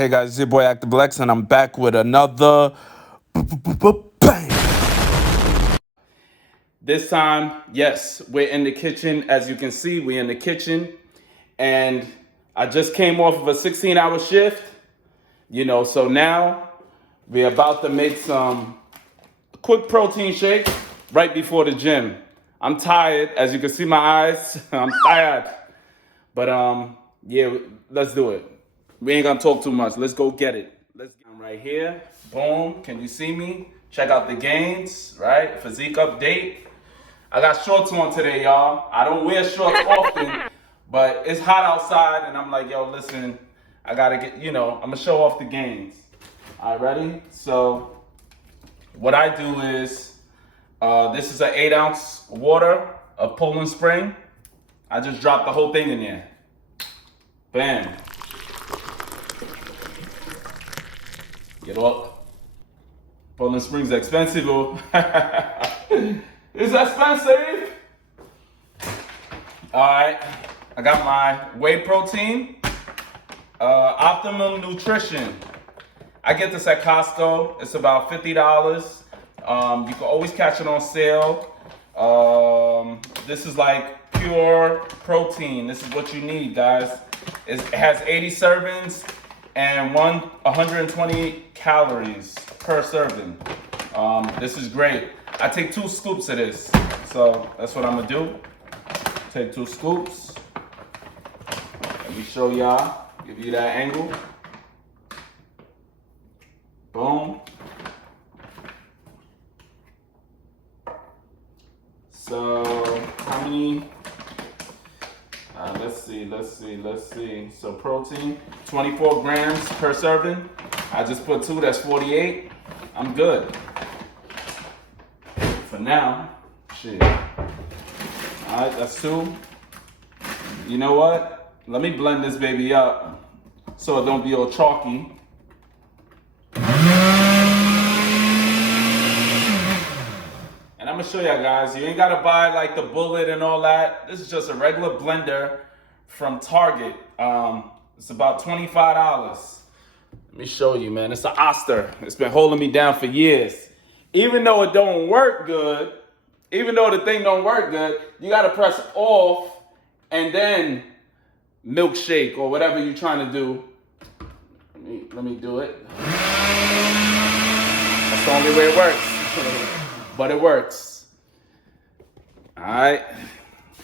Hey guys, it's your boy ActiveLex, and I'm back with another bang. This time, yes, we're in the kitchen. As you can see, we're in the kitchen, and I just came off of a 16-hour shift. So now we're about to make some quick protein shake right before the gym. I'm tired, as you can see my eyes. I'm tired, but yeah, let's do it. We ain't gonna talk too much. Let's go get it. Let's get right here. Boom. Can you see me? Check out the gains, right? Physique update. I got shorts on today, y'all. I don't wear shorts often, but it's hot outside, and I'm like, yo, listen, I gotta get, I'm gonna show off the gains. All right, ready? So, what I do is, this is an 8-ounce water of Poland Spring. I just drop the whole thing in there. Bam. Get up. Poland Springs expensive, oh. It's expensive. All right, I got my whey protein, Optimum Nutrition. I get this at Costco. It's about $50. You can always catch it on sale. This is like pure protein. This is what you need, guys. It has 80 servings and 120 calories per serving. This is great. I take 2 scoops of this. So that's what I'm gonna do. Take 2 scoops. Let me show y'all, give you that angle. Boom. So how many? Let's see. So protein, 24 grams per serving. I just put 2, that's 48. I'm good. For now, shit. All right, that's 2. You know what? Let me blend this baby up so it don't be all chalky. And I'm gonna show y'all guys, you ain't gotta buy like the bullet and all that. This is just a regular blender from Target. It's about $25. Let me show you, man. It's an Oster. It's been holding me down for years. Even though it don't work good, even though the thing don't work good, you gotta press off and then milkshake or whatever you're trying to do. Let me do it. That's the only way it works. But it works. All right.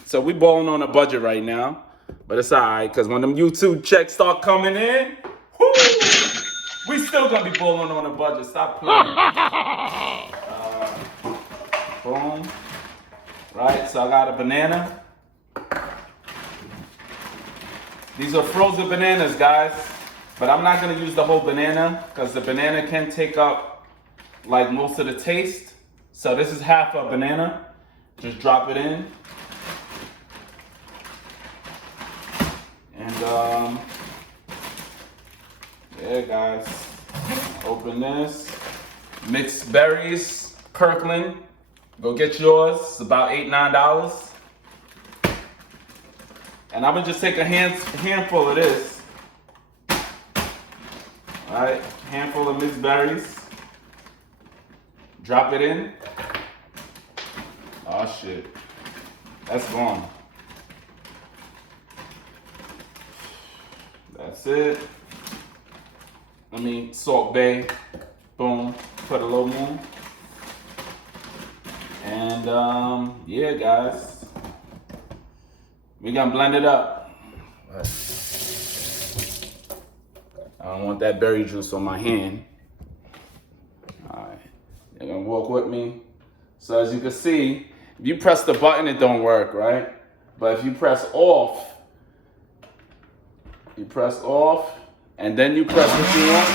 So we balling on a budget right now, but it's all right, because when them YouTube checks start coming in, whoo, we still gonna be balling on a budget. Stop playing. Boom. Right, so I got a banana. These are frozen bananas, guys, but I'm not gonna use the whole banana because the banana can take up like most of the taste. So this is half a banana. Just drop it in. And yeah, guys, open this. Mixed berries, Kirkland. Go get yours. It's about $8, $9. And I'm gonna just take a handful of this. All right, handful of mixed berries. Drop it in. Oh shit, that's gone. That's it. Let me Salt Bay. Boom. Put a little more. And yeah, guys, we gonna blend it up. I don't want that berry juice on my hand. All right, you're gonna walk with me. So as you can see, if you press the button, it don't work, right? But if you press off, and then you press what you want.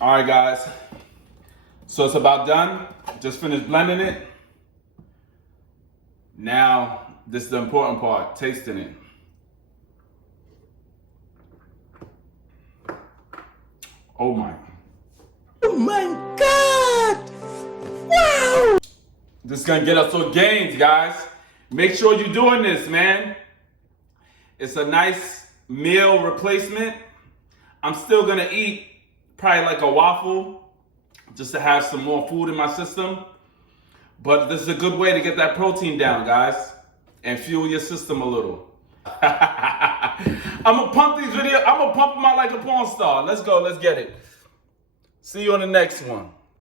All right, guys. So it's about done. Just finished blending it. Now, this is the important part, tasting it. Oh my God. Wow. This is gonna get us some gains, guys. Make sure you're doing this, man. It's a nice meal replacement. I'm still gonna eat probably like a waffle just to have some more food in my system. But this is a good way to get that protein down, guys, and fuel your system a little. I'm gonna pump these videos. I'm gonna pump them out like a porn star. Let's go. Let's get it. See you on the next one.